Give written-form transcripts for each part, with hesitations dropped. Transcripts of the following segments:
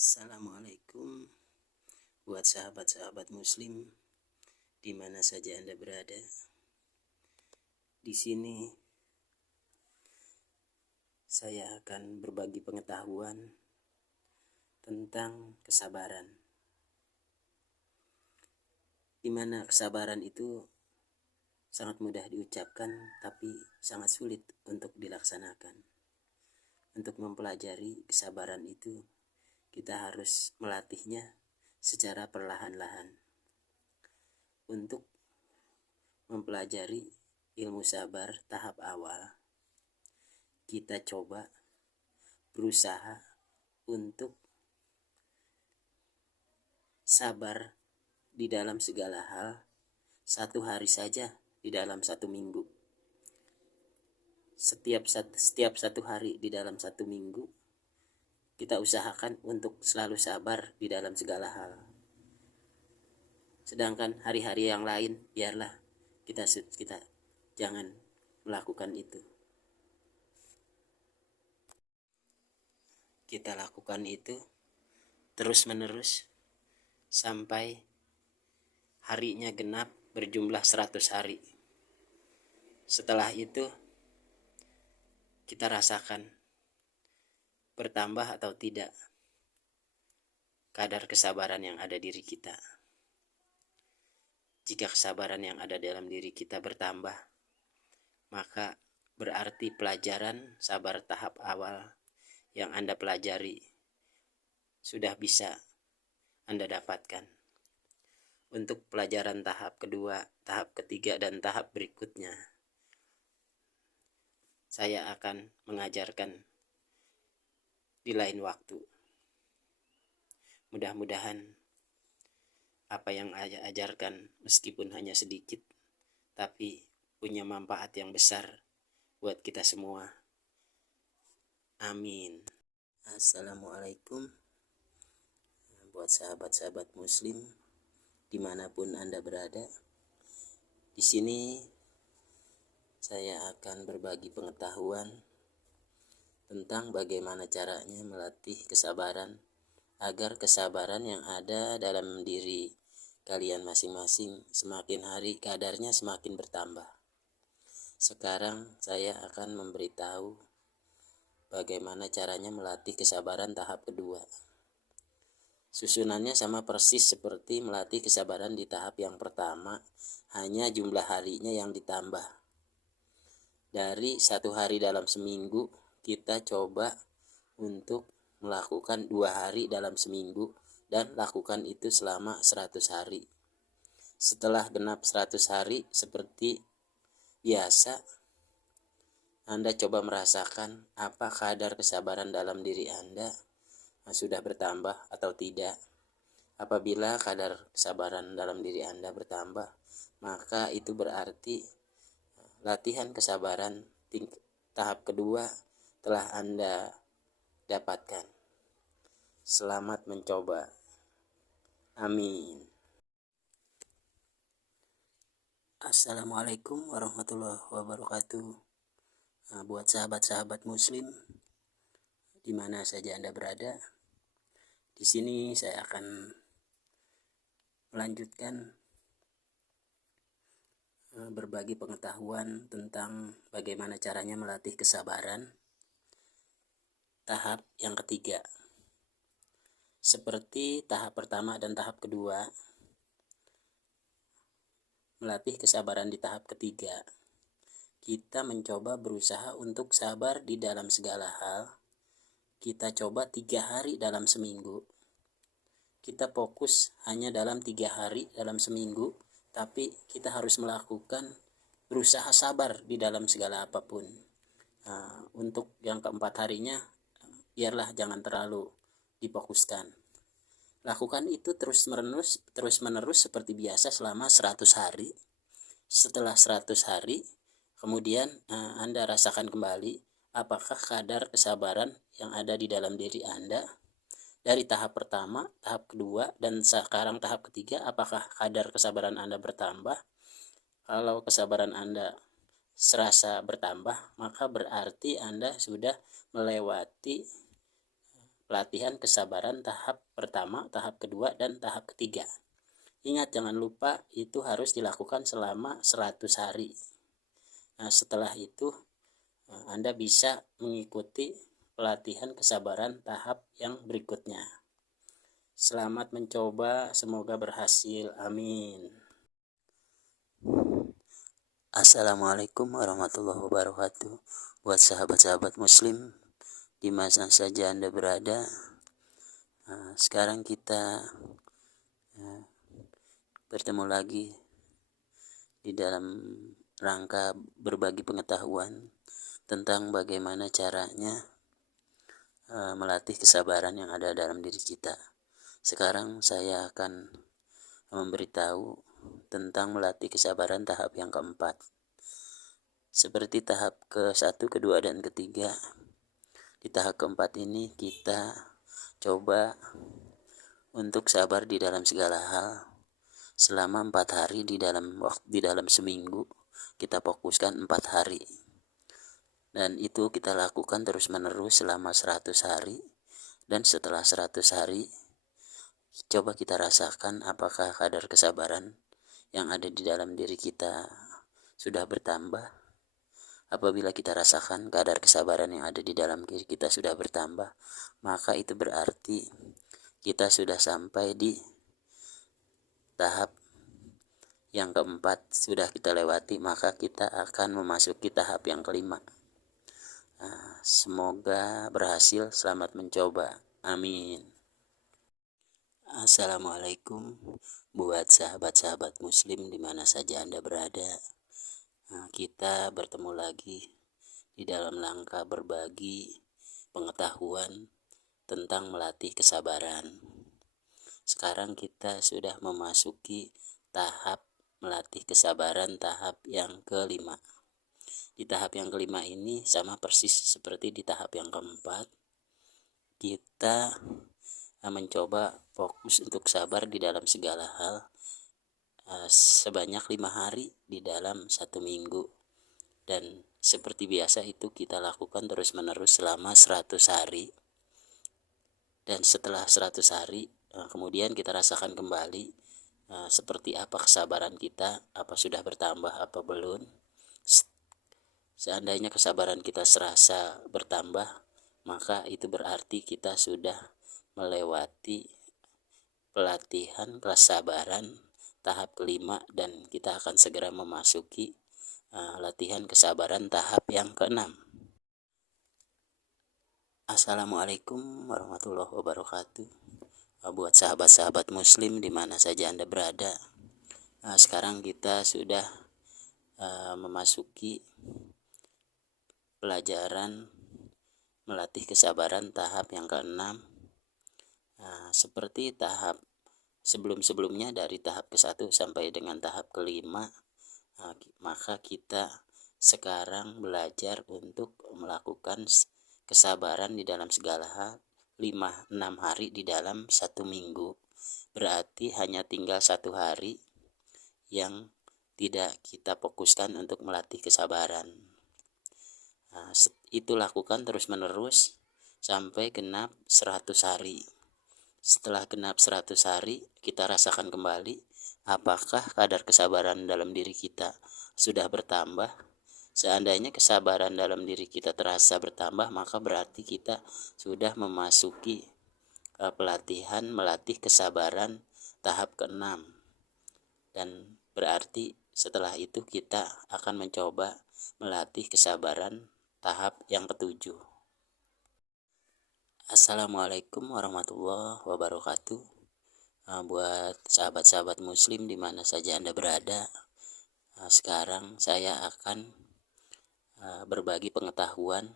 Assalamualaikum buat sahabat-sahabat muslim di mana saja Anda berada. Di sini saya akan berbagi pengetahuan tentang kesabaran. Di mana kesabaran itu sangat mudah diucapkan tapi sangat sulit untuk dilaksanakan. Untuk mempelajari kesabaran itu kita harus melatihnya secara perlahan-lahan. Untuk mempelajari ilmu sabar tahap awal, kita coba berusaha untuk sabar di dalam segala hal 1 hari saja di dalam 1 minggu. Setiap 1 hari di dalam 1 minggu kita usahakan untuk selalu sabar di dalam segala hal. Sedangkan hari-hari yang lain biarlah kita jangan melakukan itu. Kita lakukan itu terus-menerus sampai harinya genap berjumlah 100 hari. Setelah itu kita rasakan bertambah atau tidak kadar kesabaran yang ada diri kita. Jika kesabaran yang ada dalam diri kita bertambah, maka berarti pelajaran sabar tahap awal yang Anda pelajari sudah bisa Anda dapatkan. Untuk pelajaran tahap kedua, tahap ketiga, dan tahap berikutnya, saya akan mengajarkan di lain waktu. Mudah-mudahan apa yang saya ajarkan meskipun hanya sedikit, tapi punya manfaat yang besar buat kita semua. Amin. Assalamualaikum buat sahabat-sahabat muslim dimanapun Anda berada. Di sini saya akan berbagi pengetahuan tentang bagaimana caranya melatih kesabaran agar kesabaran yang ada dalam diri kalian masing-masing semakin hari kadarnya semakin bertambah. Sekarang saya akan memberitahu bagaimana caranya melatih kesabaran tahap kedua. Susunannya sama persis seperti melatih kesabaran di tahap yang pertama, hanya jumlah harinya yang ditambah. Dari 1 hari dalam seminggu, kita coba untuk melakukan 2 hari dalam seminggu dan lakukan itu selama 100 hari. Setelah genap 100 hari seperti biasa, Anda coba merasakan apa kadar kesabaran dalam diri Anda sudah bertambah atau tidak. Apabila kadar kesabaran dalam diri Anda bertambah, maka itu berarti latihan kesabaran tahap kedua telah Anda dapatkan. Selamat mencoba. Amin. Assalamualaikum warahmatullahi wabarakatuh. Buat sahabat-sahabat muslim di mana saja Anda berada, di sini saya akan melanjutkan berbagi pengetahuan tentang bagaimana caranya melatih kesabaran tahap yang ketiga. Seperti tahap pertama dan tahap kedua, melatih kesabaran di tahap ketiga, kita mencoba berusaha untuk sabar di dalam segala hal. Kita coba 3 hari dalam seminggu. Kita fokus hanya dalam 3 hari dalam seminggu, tapi kita harus melakukan berusaha sabar di dalam segala apapun. Untuk yang keempat harinya, biarlah jangan terlalu difokuskan. Lakukan itu terus-menerus seperti biasa selama 100 hari. Setelah 100 hari, kemudian Anda rasakan kembali apakah kadar kesabaran yang ada di dalam diri Anda dari tahap pertama, tahap kedua, dan sekarang tahap ketiga. Apakah kadar kesabaran Anda bertambah? Kalau kesabaran Anda serasa bertambah, maka berarti Anda sudah melewati pelatihan kesabaran tahap pertama, tahap kedua, dan tahap ketiga. Ingat, jangan lupa itu harus dilakukan selama 100 hari. Nah, setelah itu Anda bisa mengikuti pelatihan kesabaran tahap yang berikutnya. Selamat mencoba, semoga berhasil. Amin. Assalamualaikum warahmatullahi wabarakatuh. Buat sahabat-sahabat muslim di mana saja Anda berada, sekarang kita bertemu lagi di dalam rangka berbagi pengetahuan tentang bagaimana caranya melatih kesabaran yang ada dalam diri kita. Sekarang saya akan memberitahu tentang melatih kesabaran tahap yang keempat. Seperti tahap ke-1, kedua, dan ketiga, di tahap keempat ini kita coba untuk sabar di dalam segala hal selama 4 hari di dalam seminggu. Kita fokuskan 4 hari. Dan itu kita lakukan terus menerus selama 100 hari. Dan setelah 100 hari, coba kita rasakan apakah kadar kesabaran yang ada di dalam diri kita sudah bertambah. Apabila kita rasakan kadar kesabaran yang ada di dalam diri kita sudah bertambah, maka itu berarti kita sudah sampai di tahap yang keempat, sudah kita lewati, maka kita akan memasuki tahap yang kelima. Semoga berhasil, selamat mencoba. Amin. Assalamualaikum buat sahabat-sahabat muslim di mana saja Anda berada. Kita bertemu lagi di dalam rangka berbagi pengetahuan tentang melatih kesabaran. Sekarang kita sudah memasuki tahap melatih kesabaran tahap yang kelima. Di tahap yang kelima ini sama persis seperti di tahap yang keempat. Kita mencoba fokus untuk sabar di dalam segala hal sebanyak 5 hari di dalam 1 minggu. Dan seperti biasa itu kita lakukan terus menerus selama 100 hari. Dan setelah 100 hari kemudian kita rasakan kembali seperti apa kesabaran kita, apa sudah bertambah apa belum. Seandainya kesabaran kita serasa bertambah, maka itu berarti kita sudah melewati pelatihan kesabaran tahap kelima dan kita akan segera memasuki latihan kesabaran tahap yang keenam. Assalamualaikum warahmatullahi wabarakatuh. Buat sahabat-sahabat muslim di mana saja Anda berada, sekarang kita sudah memasuki pelajaran melatih kesabaran tahap yang keenam. Seperti tahap sebelum-sebelumnya dari tahap ke-1 sampai dengan tahap kelima, maka kita sekarang belajar untuk melakukan kesabaran di dalam segala hal 5-6 hari di dalam 1 minggu. Berarti hanya tinggal 1 hari yang tidak kita fokuskan untuk melatih kesabaran. Itu lakukan terus menerus sampai genap 100 hari. Setelah genap 100 hari, kita rasakan kembali apakah kadar kesabaran dalam diri kita sudah bertambah. Seandainya kesabaran dalam diri kita terasa bertambah, maka berarti kita sudah memasuki pelatihan melatih kesabaran tahap ke-6. Dan berarti setelah itu kita akan mencoba melatih kesabaran tahap yang ke-7. Assalamualaikum warahmatullahi wabarakatuh. Buat sahabat-sahabat muslim di mana saja Anda berada, sekarang saya akan berbagi pengetahuan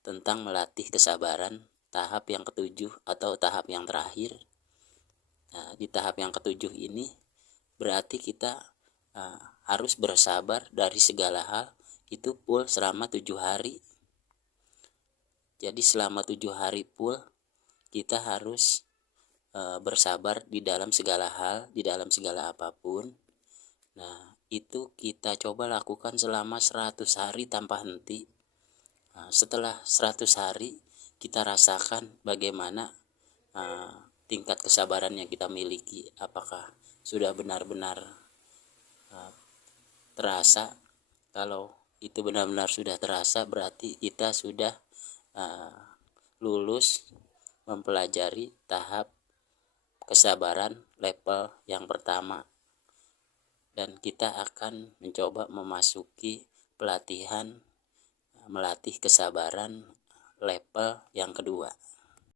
tentang melatih kesabaran tahap yang ke-7 atau tahap yang terakhir. Di tahap yang ke-7 ini berarti kita harus bersabar dari segala hal itu full selama 7 hari. Jadi selama 7 hari full kita harus bersabar di dalam segala hal, di dalam segala apapun. Nah, itu kita coba lakukan selama 100 hari tanpa henti. Setelah 100 hari kita rasakan bagaimana tingkat kesabaran yang kita miliki, apakah sudah benar-benar terasa. Kalau itu benar-benar sudah terasa, berarti kita sudah lulus mempelajari tahap kesabaran level yang pertama, dan kita akan mencoba memasuki pelatihan melatih kesabaran level yang kedua.